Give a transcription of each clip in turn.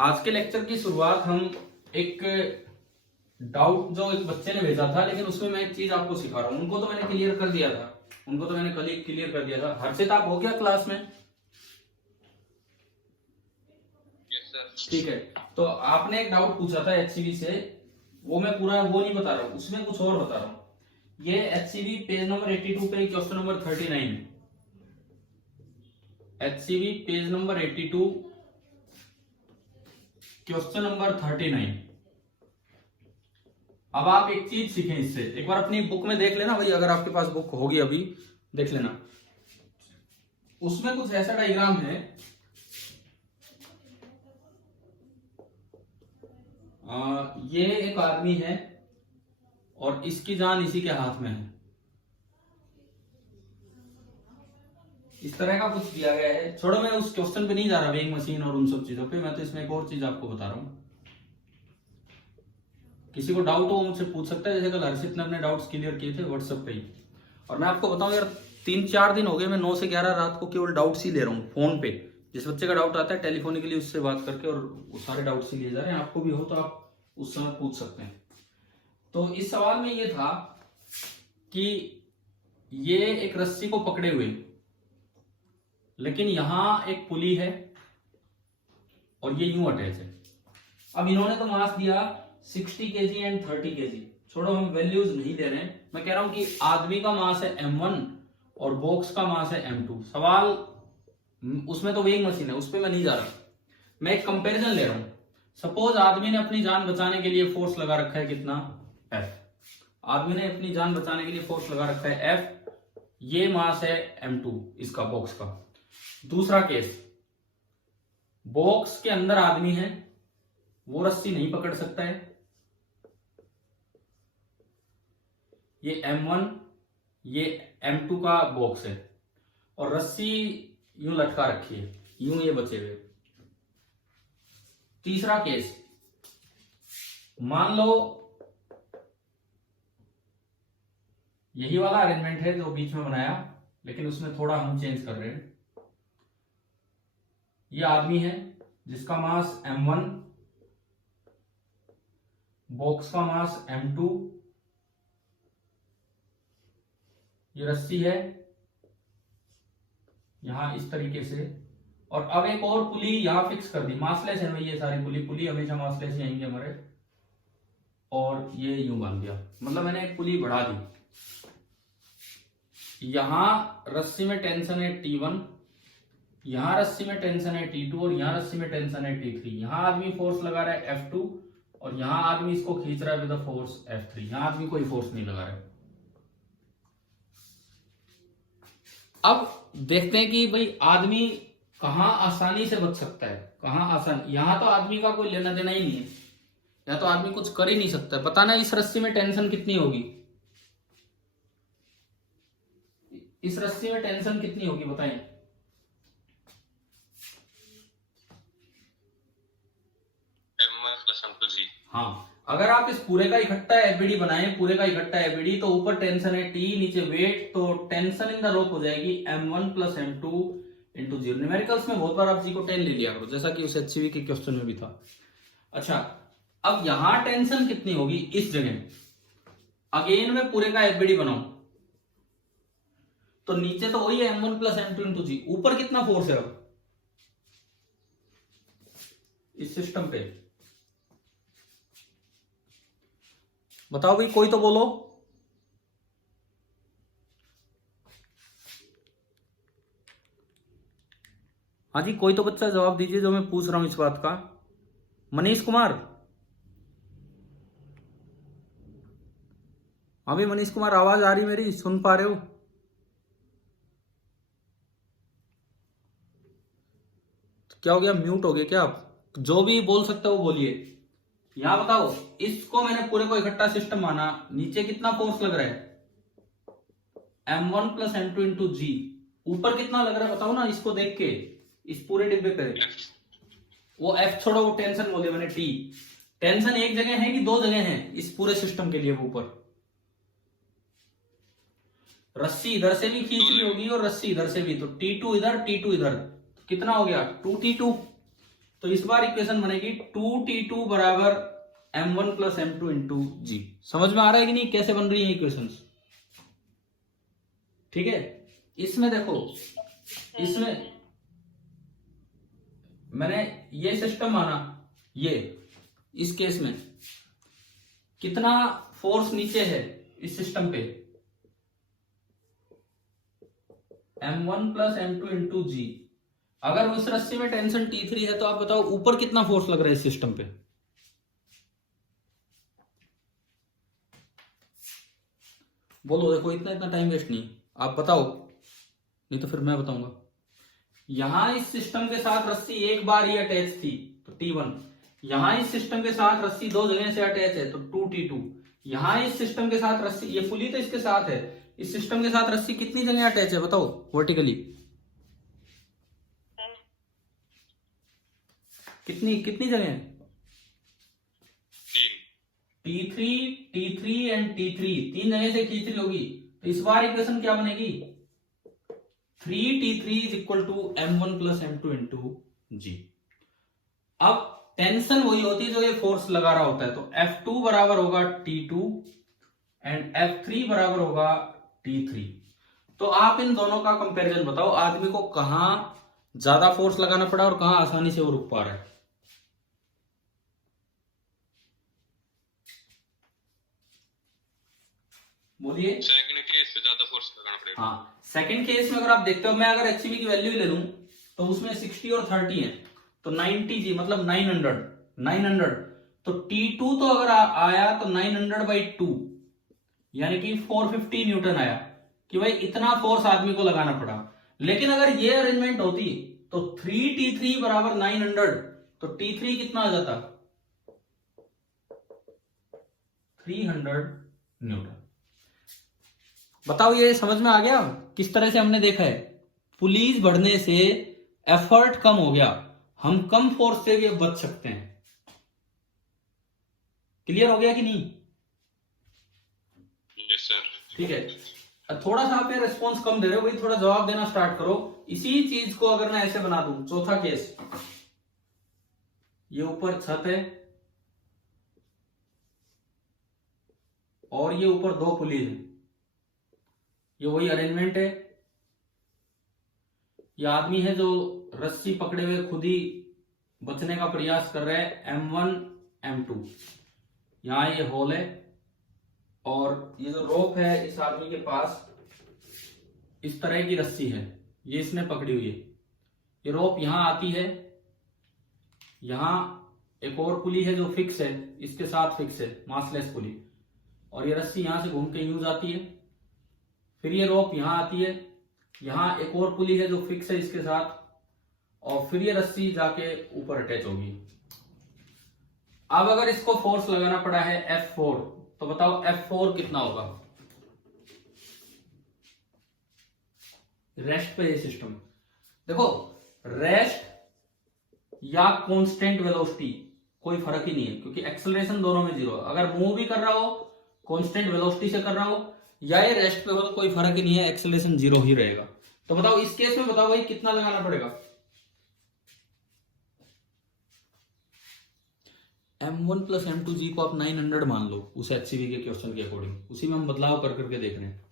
आज के लेक्चर की शुरुआत हम एक डाउट जो एक बच्चे ने भेजा था, लेकिन उसमें मैं एक चीज आपको सिखा रहा हूँ। उनको तो मैंने क्लियर कर दिया था, हर्षित आप हो गया क्लास में? ठीक है। तो आपने एक डाउट पूछा था एचसीवी से, वो मैं पूरा वो नहीं बता रहा हूँ, उसमें कुछ और बता रहा हूँ। ये एचसीवी पेज नंबर 82 पे क्वेश्चन नंबर 39 है। HCV page number 82 question number 39। अब आप एक चीज सीखें इससे, एक बार अपनी बुक में देख लेना भाई, अगर आपके पास बुक होगी अभी देख लेना। उसमें कुछ ऐसा डायग्राम है, ये एक आदमी है और इसकी जान इसी के हाथ में है। इस तरह का कुछ दिया गया है। छोड़ो, मैं उस क्वेश्चन पे नहीं जा रहा, वेइंग मशीन और उन सब चीजों पे। मैं तो इसमें एक और चीज आपको बता रहा हूं। किसी को डाउट हो मुझसे पूछ सकता है, जैसे कल हर्षित ने अपने डाउट्स क्लियर किए थे व्हाट्सएप पे ही। और मैं आपको बताऊं यार, 3-4 दिन हो गए मैं 9 से 11 रात को केवल डाउट्स ही ले रहा हूँ फोन पे। जिस बच्चे का डाउट आता है टेलीफोनिकली उससे बात करके, और वो सारे डाउट्स ही लिए जा रहे हैं। आपको भी हो तो आप उस समय पूछ सकते हैं। तो इस सवाल में ये था कि ये एक रस्सी को पकड़े हुए, लेकिन यहां एक पुली है और ये यूं अटैच है। अब इन्होंने तो मास दिया 60 kg एंड 30 kg। छोड़ो, हम वैल्यूज नहीं दे रहे हैं। मैं कह रहा हूं कि आदमी का मास है m1 और बॉक्स का मास है m2। सवाल उसमें तो वेइंग मशीन है, उस पर मैं नहीं जा रहा। मैं एक कंपैरिजन ले रहा हूं। सपोज आदमी ने अपनी जान बचाने के लिए फोर्स लगा रखा है कितना, F। आदमी ने अपनी जान बचाने के लिए फोर्स लगा रखा है F। ये मास है m2 इसका, बॉक्स का। दूसरा केस, बॉक्स के अंदर आदमी है, वो रस्सी नहीं पकड़ सकता है। ये m1, ये m2 का बॉक्स है और रस्सी यूं लटका रखी है, यूं ये बचे हुए। तीसरा केस, मान लो यही वाला अरेंजमेंट है जो बीच में बनाया, लेकिन उसमें थोड़ा हम चेंज कर रहे हैं। ये आदमी है जिसका मास m1, बॉक्स का मास m2, ये रस्सी है यहां इस तरीके से। और अब एक और पुली यहां फिक्स कर दी, मासलेस है भाई ये सारी पुली हमेशा मासलेस ही आएंगे हमारे। और ये यूं बांध दिया, मतलब मैंने एक पुली बढ़ा दी। यहां रस्सी में टेंशन है T1, यहां रस्सी में टेंशन है T2 और यहां रस्सी में टेंशन है T3। यहां आदमी फोर्स लगा रहा है F2 और यहां आदमी इसको खींच रहा है विद फोर्स F3। यहां आदमी कोई फोर्स नहीं लगा रहा है। अब देखते हैं कि भाई आदमी कहां आसानी से बच सकता है, कहां आसानी। यहां तो आदमी का कोई लेना देना ही नहीं है, या तो आदमी कुछ कर ही नहीं सकता है। पता ना इस रस्सी में टेंशन कितनी होगी, इस रस्सी में टेंशन कितनी होगी बताएं। हाँ, अगर आप इस पूरे का इकट्ठा एबीडी बनाएं, पूरे का इकट्ठा एबीडी, तो ऊपर टेंशन है T, नीचे वेट, तो टेंशन इन द रोप हो जाएगी m1 plus m2 into 0। Numericals में बहुत बार आप जी को 10 ले लिया करो, जैसा कि उस एचसीवी के क्वेश्चन में भी था। अच्छा, अब यहां टेंशन कितनी होगी इस जगह, अगेन में पूरे का एबीडी बनाऊं तो नीचे तो वही है m1 प्लस m2 इंटू जी। ऊपर कितना फोर्स है अब इस सिस्टम पे, बताओ भाई, कोई तो बोलो। हाँ जी, कोई तो बच्चा जवाब दीजिए जो मैं पूछ रहा हूं इस बात का। मनीष कुमार, हाँ भाई मनीष कुमार, आवाज आ रही मेरी, सुन पा रहे हो? क्या हो गया, म्यूट हो गए क्या आप? जो भी बोल सकते हो बोलिए। यहां बताओ, इसको मैंने पूरे को इकट्ठा सिस्टम माना, नीचे कितना फोर्स लग रहा है m1 प्लस m2 इंटू जी। ऊपर कितना लग रहा है बताओ ना, इसको देख के, इस पूरे डिब्बे पे। वो F छोड़ो, वो टेंशन बोले मैंने T। टेंशन एक जगह है कि दो जगह है इस पूरे सिस्टम के लिए? वो ऊपर रस्सी इधर से भी खींच रही होगी और रस्सी इधर से भी, तो T2 इधर T2 इधर, तो कितना हो गया 2T2। तो इस बार इक्वेशन बनेगी 2T2 बराबर M1 प्लस M2 इंटू जी। समझ में आ रहा है कि नहीं कैसे बन रही है इक्वेशंस? ठीक है, इसमें देखो, इसमें मैंने ये सिस्टम माना, ये इस केस में कितना फोर्स नीचे है इस सिस्टम पे, M1 प्लस M2 इंटू जी। अगर उस रस्सी में टेंशन T3 है तो आप बताओ ऊपर कितना फोर्स लग रहा है इस सिस्टम पे? बोलो, देखो इतना इतना टाइम वेस्ट नहीं, आप बताओ, नहीं तो फिर मैं बताऊंगा। यहां इस सिस्टम के साथ रस्सी एक बार ही अटैच थी तो T1, यहां इस सिस्टम के साथ रस्सी दो जगह से अटैच है तो 2T2, यहां इस सिस्टम के साथ रस्सी, ये पुली तो इसके साथ है, इस सिस्टम के साथ रस्सी कितनी जगह अटैच है बताओ वर्टिकली? कितनी कितनी जगह? T3, T3 एंड T3, तीन जगह से खींच रही होगी। तो इस बार इक्वेशन क्या बनेगी? 3T3 is equal to M1 plus M2 into g. अब टेंशन वही होती है जो ये फोर्स लगा रहा होता है, तो F2 बराबर होगा T2 एंड F3 बराबर होगा T3। तो आप इन दोनों का कंपैरिजन बताओ, आदमी को कहां ज्यादा फोर्स लगाना पड़ा और कहां आसानी से वो रुक पा रहा है? बोलिए। सेकंड केस पे ज्यादा फोर्स लगाना पड़ेगा। हाँ, सेकंड केस में अगर आप देखते हो, मैं अगर HCV की वैल्यू ले लूं तो उसमें 60 और 30 है, तो 90 जी मतलब 900। तो T2 तो अगर आया तो 900/2 यानी कि 450 न्यूटन आया, कि भाई इतना फोर्स आदमी को लगाना पड़ा। लेकिन अगर ये अरेंजमेंट होती तो 3T3 बराबर 900, तो T3 कितना आ जाता? 300 न्यूटन। बताओ ये समझ में आ गया किस तरह से हमने देखा है? पुलिस बढ़ने से एफर्ट कम हो गया, हम कम फोर्स से भी अब बच सकते हैं। क्लियर हो गया कि नहीं? Yes sir. ठीक है, थोड़ा सा आप रिस्पॉन्स कम दे रहे हो भाई, थोड़ा जवाब देना स्टार्ट करो। इसी चीज को अगर मैं ऐसे बना दूं, चौथा केस, ये ऊपर छत है और ये ऊपर दो पुलिस है, ये वही अरेंजमेंट है। ये आदमी है जो रस्सी पकड़े हुए खुद ही बचने का प्रयास कर रहे हैं, M1 M2। यहां ये होल है और ये जो रोप है इस आदमी के पास इस तरह की रस्सी है, ये इसने पकड़ी हुई है। ये रोप यहां आती है, यहां एक और पुली है जो फिक्स है, इसके साथ फिक्स है, मासलेस पुली, और ये रस्सी यहां से घूम के यूं जाती है। फिर ये रोप यहां आती है, यहां एक और पुली है जो फिक्स है इसके साथ, और फिर ये रस्सी जाके ऊपर अटैच होगी। अब अगर इसको फोर्स लगाना पड़ा है F4, तो बताओ F4 कितना होगा? रेस्ट पे ये सिस्टम, देखो रेस्ट या कांस्टेंट वेलोसिटी कोई फर्क ही नहीं है, क्योंकि एक्सेलरेशन दोनों में 0 है। अगर मूव भी कर रहा हो कांस्टेंट वेलोसिटी से कर रहा हो या ये रेस्ट पे हो तो कोई फर्क ही नहीं है, एक्सेलरेशन 0 ही रहेगा। तो बताओ इस केस में बताओ भाई कितना लगाना पड़ेगा? M1 प्लस M2 जी को आप 900 मान लो उस HCV के क्वेश्चन के अकॉर्डिंग, उसी में हम बदलाव कर करके देख रहे हैं।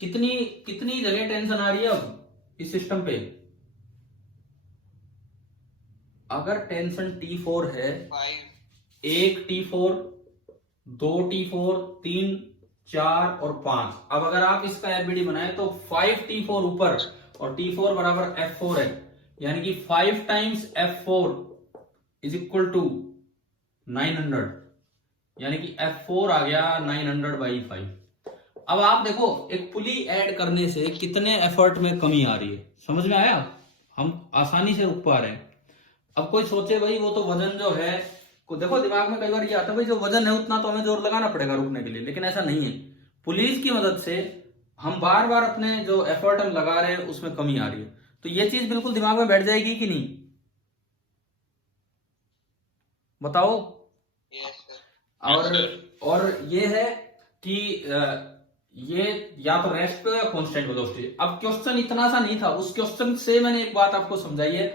कितनी कितनी जगह टेंशन आ रही है अब इस सिस्टम पे? अगर टेंशन T4 है, 1 T4, 2 T4, 3, 4 और 5। अब अगर आप इसका FBD बनाए तो 5 T4 ऊपर और T4 बराबर F4 है, यानी कि 5 times F4 is equal to 900, यानी कि F4 आ गया 900/5। अब आप देखो एक पुली ऐड करने से कितने एफर्ट में कमी आ रही है, समझ में आया? हम आसानी से रुक पा रहे हैं। अब कोई सोचे भाई वो तो वजन जो है, को देखो दिमाग में कई बार ये आता है भाई जो वजन है उतना तो हमें जोर लगाना पड़ेगा रुकने के लिए, लेकिन ऐसा नहीं है। पुलिस की मदद से हम बार बार अपने जो एफर्ट हम लगा रहे हैं उसमें कमी आ रही है। तो ये चीज बिल्कुल दिमाग में बैठ जाएगी कि नहीं, बताओ? और ये है कि ये या तो रेस्ट पे या कांस्टेंट वेलोसिटी। अब क्वेश्चन इतना सा नहीं था, उस क्वेश्चन से मैंने एक बात आपको समझाई है,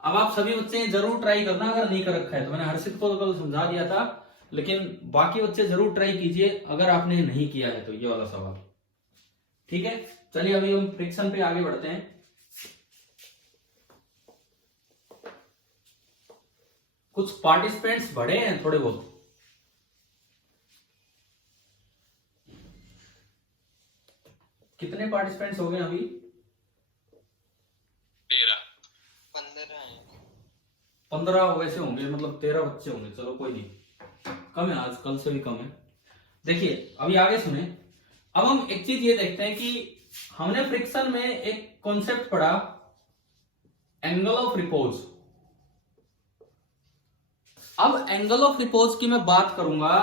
अब आप सभी बच्चे जरूर ट्राई करना अगर नहीं कर रखा है तो। मैंने हर्षित को कल समझा दिया था, लेकिन बाकी बच्चे जरूर ट्राई कीजिए अगर आपने नहीं किया है तो, ये वाला सवाल। ठीक है, चलिए अभी हम फ्रिक्शन पे आगे बढ़ते हैं। कुछ पार्टिसिपेंट्स बढ़े हैं थोड़े बहुत। कितने पार्टिसिपेंट्स हो गए अभी? 15 वैसे होंगे, मतलब 13 बच्चे होंगे। चलो कोई नहीं, कम है आज, कल से भी कम है। देखिए अभी आगे सुने। अब हम एक चीज ये देखते हैं कि हमने फ्रिक्शन में एक कॉन्सेप्ट पढ़ा, एंगल ऑफ रिपोज। अब एंगल ऑफ रिपोज की मैं बात करूंगा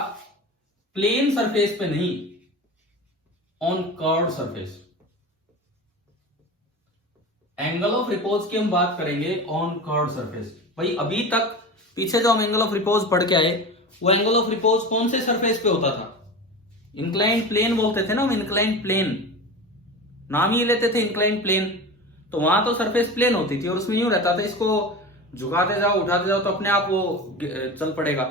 प्लेन सरफेस पे नहीं, on curved surface. Angle of repose की हम बात करेंगे ऑन कर्व्ड सरफेस। भाई अभी तक पीछे जो हम एंगल ऑफ रिपोज पढ़ के आए, वो एंगल ऑफ रिपोज कौन से सरफेस पे होता था? इंक्लाइंड प्लेन बोलते थे ना हम, इंक्लाइंड प्लेन नाम ही लेते थे, इंक्लाइंड प्लेन। तो वहां तो सरफेस प्लेन होती थी और उसमें यूं रहता था, इसको झुकाते जाओ उठाते जाओ तो अपने आप वो चल पड़ेगा।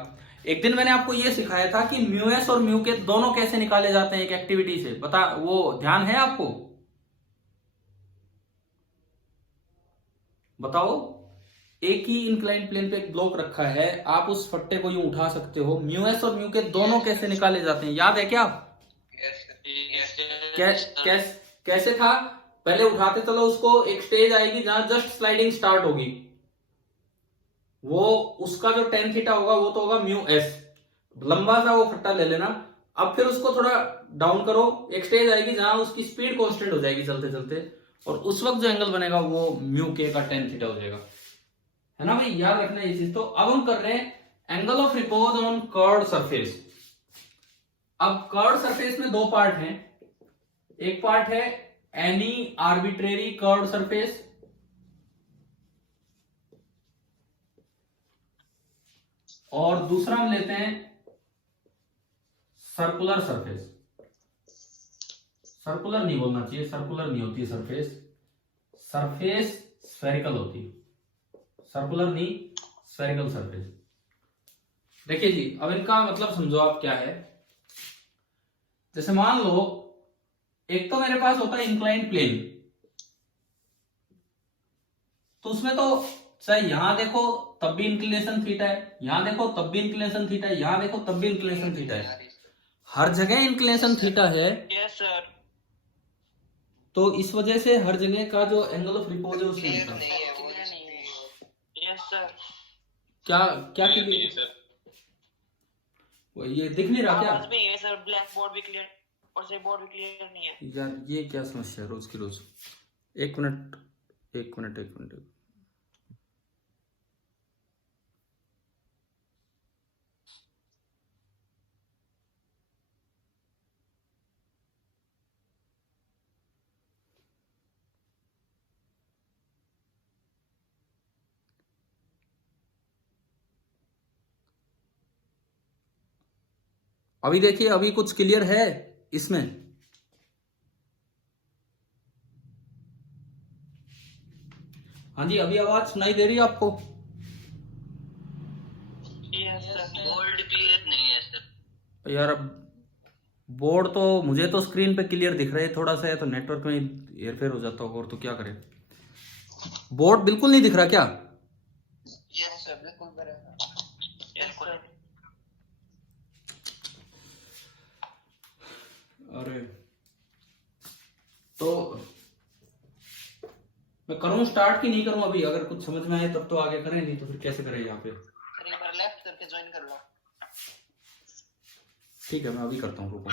एक दिन मैंने आपको ये सिखाया था कि म्यू एस और म्यू के दोनों कैसे निकाले जाते हैं एक एक्टिविटी से, बता वो ध्यान है आपको? बताओ। एक ही इंक्लाइंड प्लेन पे एक ब्लॉक रखा है, आप उस फट्टे को यूं उठा सकते हो। म्यू एस और म्यू के दोनों कैसे निकाले जाते हैं याद है क्या? कैसे था? पहले उठाते चलो उसको, एक स्टेज आएगी जहां जस्ट स्लाइडिंग स्टार्ट होगी, वो उसका जो टेन थीटा होगा वो तो होगा म्यू एस। लंबा सा वो फट्टा ले लेना। अब फिर उसको थोड़ा डाउन करो, एक स्टेज आएगी जहां उसकी स्पीड कांस्टेंट हो जाएगी चलते चलते, और उस वक्त जो एंगल बनेगा वो म्यू के का टेन थीटा हो जाएगा, है ना भाई? याद रखना ये चीज। तो अब हम कर रहे हैं angle of repose on curved surface. अब कर्व्ड सरफेस में दो पार्ट हैं। एक पार्ट है एनी आर्बिट्रेरी कर्व्ड सरफेस, और दूसरा हम लेते हैं सर्कुलर सरफेस। सर्कुलर नहीं बोलना चाहिए, सर्कुलर नहीं होती सरफेस, सरफेस स्फेरिकल होती, सर्कुलर नहीं स्फेरिकल सरफेस। देखिए जी, अब इनका मतलब समझो आप क्या है। जैसे मान लो एक तो मेरे पास होता है इंक्लाइंड प्लेन, तो उसमें तो चाहे यहां देखो तब भी इंक्लिनेशन थीटा है, यहां देखो तब भी इंक्लिनेशन थीटा है, यहां देखो तब भी इंक्लिनेशन थीटा है, हर जगह इंक्लिनेशन थीटा है। Yes sir. तो इस वजह से हर जगह का जो एंगल ऑफ रिपोज है उसमें यस सर। क्या क्या नहीं क्लियर? है सर। वो ये दिख नहीं रहा क्या आवाज में ये सर, ब्लैक बोर्ड भी क्लियर और से बोर्ड भी क्लियर नहीं है यार? ये क्या समस्या है रोज की रोज? एक मिनट एक मिनट एक मिनट। अभी देखिए, अभी कुछ क्लियर है इसमें? हाँ जी, अभी आवाज सुनाई दे रही है आपको? Yes sir. बोर्ड क्लियर नहीं है सर। यार अब बोर्ड तो मुझे तो स्क्रीन पे क्लियर दिख रहा है, थोड़ा सा है तो नेटवर्क में हेरफेर हो जाता होगा, और तो क्या करें। बोर्ड बिल्कुल नहीं दिख रहा क्या? यस सर, बिल्कुल बराबर। Yes sir. अरे तो मैं करूं स्टार्ट कि नहीं करूं? अभी अगर कुछ समझ में आए तब तो आगे करें, नहीं तो फिर कैसे करें यहाँ पे? सर एक बार लेफ्ट करके ज्वाइन कर लो। ठीक है, मैं अभी करता हूँ, रुको।